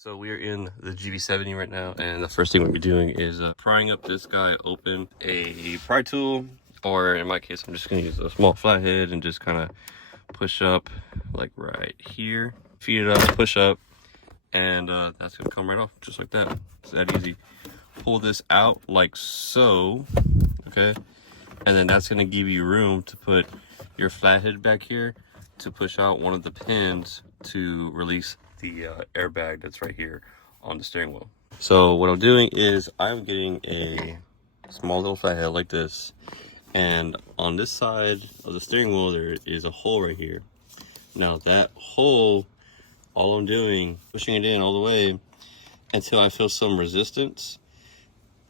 So we are in the GV70 right now, and the first thing we'll be doing is prying up this guy open. A pry tool, or in my case, I'm just gonna use a small flathead and just kind of push up like right here. Feed it up, push up, and that's gonna come right off just like that. It's that easy. Pull this out like so, okay? And then that's gonna give you room to put your flathead back here to push out one of the pins to release the airbag that's right here on the steering wheel. So what I'm doing is I'm getting a small little flathead like this, and on this side of the steering wheel there is a hole right here. Now that hole, all I'm doing, pushing it in all the way until I feel some resistance.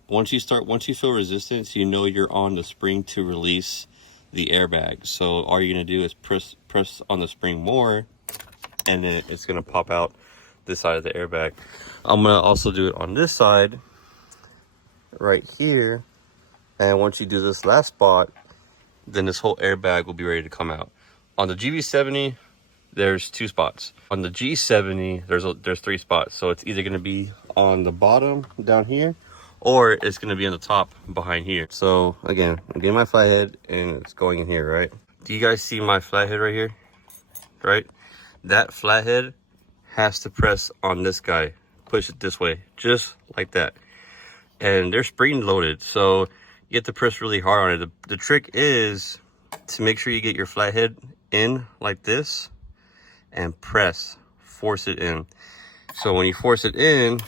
Once you feel resistance, you know you're on the spring to release the airbag. So all you're gonna do is press on the spring more, and then it's gonna pop out this side of the airbag. I'm gonna also do it on this side right here, and once you do this last spot, then this whole airbag will be ready to come out. On the GV70, there's 2 spots. On the G70, there's 3 spots. So it's either gonna be on the bottom down here, or it's gonna be on the top behind here. So again, I'm getting my flathead and it's going in here, right? Do you guys see my flathead right here? Right? That flathead has to press on this guy. Push it this way, just like that. And they're spring loaded, so you have to press really hard on it. The trick is to make sure you get your flathead in like this and force it in. So when you force it in,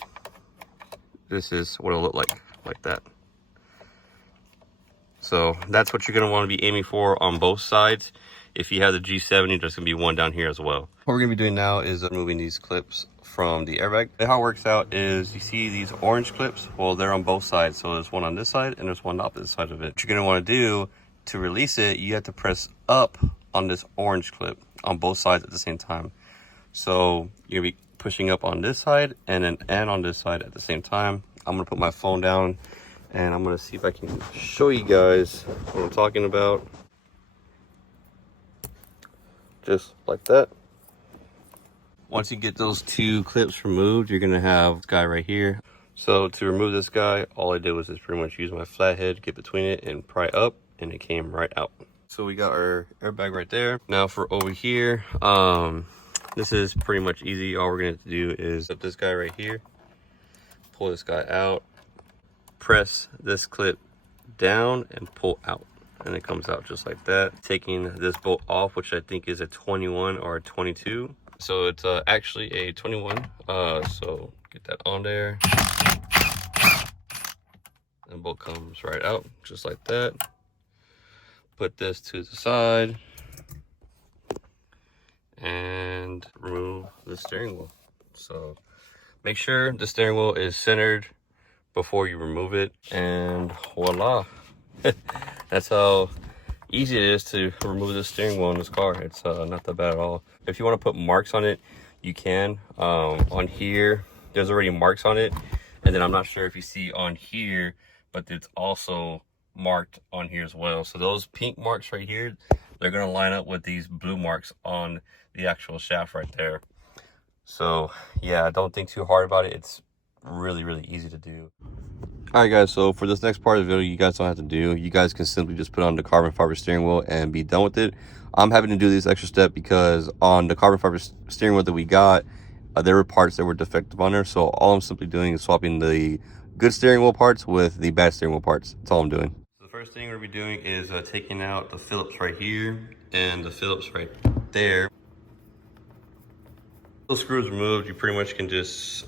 this is what it'll look like that. So that's what you're gonna wanna be aiming for on both sides. If you have the G70, there's gonna be one down here as well. What we're gonna be doing now is removing these clips from the airbag. How it works out is, you see these orange clips? Well, they're on both sides. So there's one on this side and there's one on the opposite side of it. What you're gonna wanna do to release it, you have to press up on this orange clip on both sides at the same time. So you're gonna be pushing up on this side and on this side at the same time. I'm gonna put my phone down and I'm gonna see if I can show you guys what I'm talking about. Just like that. Once you get those 2 clips removed, you're gonna have this guy right here. So to remove this guy, all I did was just pretty much use my flathead, get between it and pry up, and it came right out. So we got our airbag right there. Now for over here, this is pretty much easy. All we're gonna have to do is put this guy right here, pull this guy out, press this clip down and pull out, and it comes out just like that. Taking this bolt off, which I think is a 21 or a 22. So it's actually a 21. So get that on there. And the bolt comes right out just like that. Put this to the side and remove the steering wheel. So make sure the steering wheel is centered before you remove it, and voila. That's how easy it is to remove the steering wheel in this car. It's not that bad at all. If you want to put marks on it, you can. On here, there's already marks on it, and then I'm not sure if you see on here, but it's also marked on here as well. So those pink marks right here, they're gonna line up with these blue marks on the actual shaft right there. So yeah, don't think too hard about it. It's really easy to do. All right guys, so for this next part of the video, you guys don't have to do, you guys can simply just put on the carbon fiber steering wheel and be done with it. I'm having to do this extra step because on the carbon fiber steering wheel that we got, there were parts that were defective on there. So all I'm simply doing is swapping the good steering wheel parts with the bad steering wheel parts. That's all I'm doing. So the first thing we're gonna be doing is taking out the Phillips right here and the Phillips right there. Those screws removed, you pretty much can just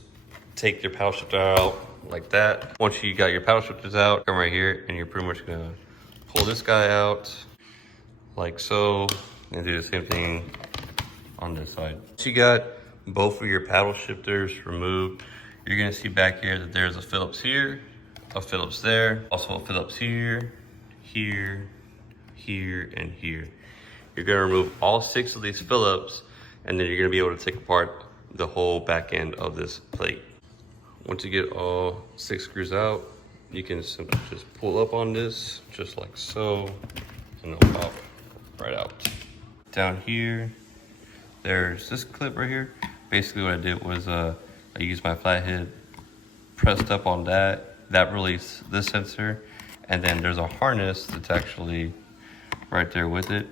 take your paddle shifter out like that. Once you got your paddle shifters out, come right here and you're pretty much gonna pull this guy out like so, and do the same thing on this side. Once you got both of your paddle shifters removed, you're gonna see back here that there's a Phillips here, a Phillips there, also a Phillips here, here, here, and here. You're gonna remove all 6 of these Phillips, and then you're gonna be able to take apart the whole back end of this plate. Once you get all 6 screws out, you can simply just pull up on this, just like so, and it'll pop right out. Down here, there's this clip right here. Basically what I did was I used my flathead, pressed up on that released this sensor, and then there's a harness that's actually right there with it.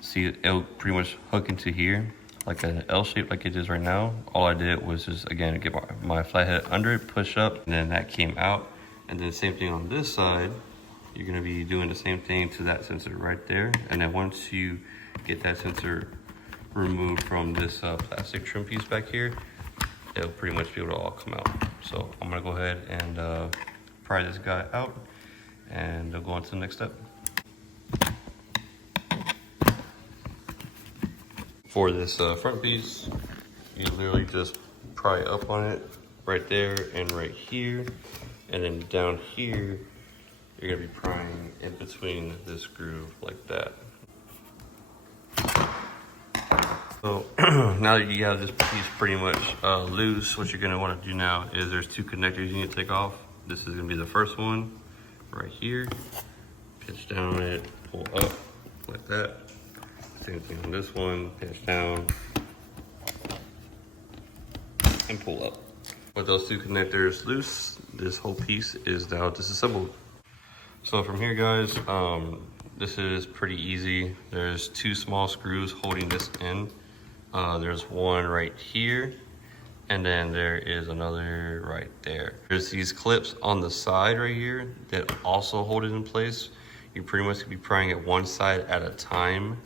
See, it'll pretty much hook into here like an L shape like it is right now. All I did was just, again, get my flathead under it, push up, and then that came out. And then same thing on this side, you're gonna be doing the same thing to that sensor right there. And then once you get that sensor removed from this plastic trim piece back here, it'll pretty much be able to all come out. So I'm gonna go ahead and pry this guy out, and go on to the next step. For this front piece, you literally just pry up on it right there and right here. And then down here, you're gonna be prying in between this groove like that. So now that you have this piece pretty much loose, what you're gonna wanna do now is there's two connectors you need to take off. This is gonna be the first one right here. Pinch down on it, pull up like that. Same thing on this one, pinch down and pull up. With those two connectors loose, this whole piece is now disassembled. So from here, guys, this is pretty easy. There's two small screws holding this in. There's one right here, and then there is another right there. There's these clips on the side right here that also hold it in place. You pretty much could be prying it one side at a time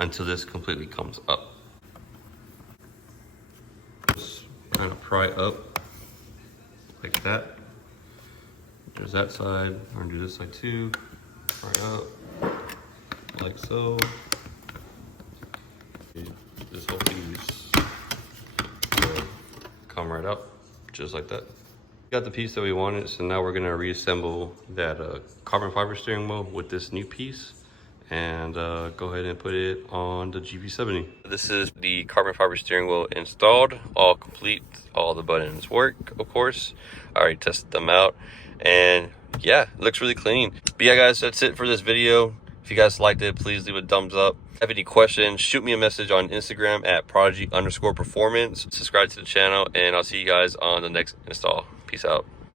until this completely comes up. Just kind of pry up like that. There's that side. We're gonna do this side too. Pry up like so. This whole piece will come right up just like that. Got the piece that we wanted, so now we're gonna reassemble that carbon fiber steering wheel with this new piece, and go ahead and put it on the GV70. This is the carbon fiber steering wheel installed, all complete, all the buttons work, of course. I already tested them out, and yeah, it looks really clean. But yeah, guys, that's it for this video. If you guys liked it, please leave a thumbs up. If you have any questions, shoot me a message on Instagram at prodigy_performance. Subscribe to the channel, and I'll see you guys on the next install. Peace out.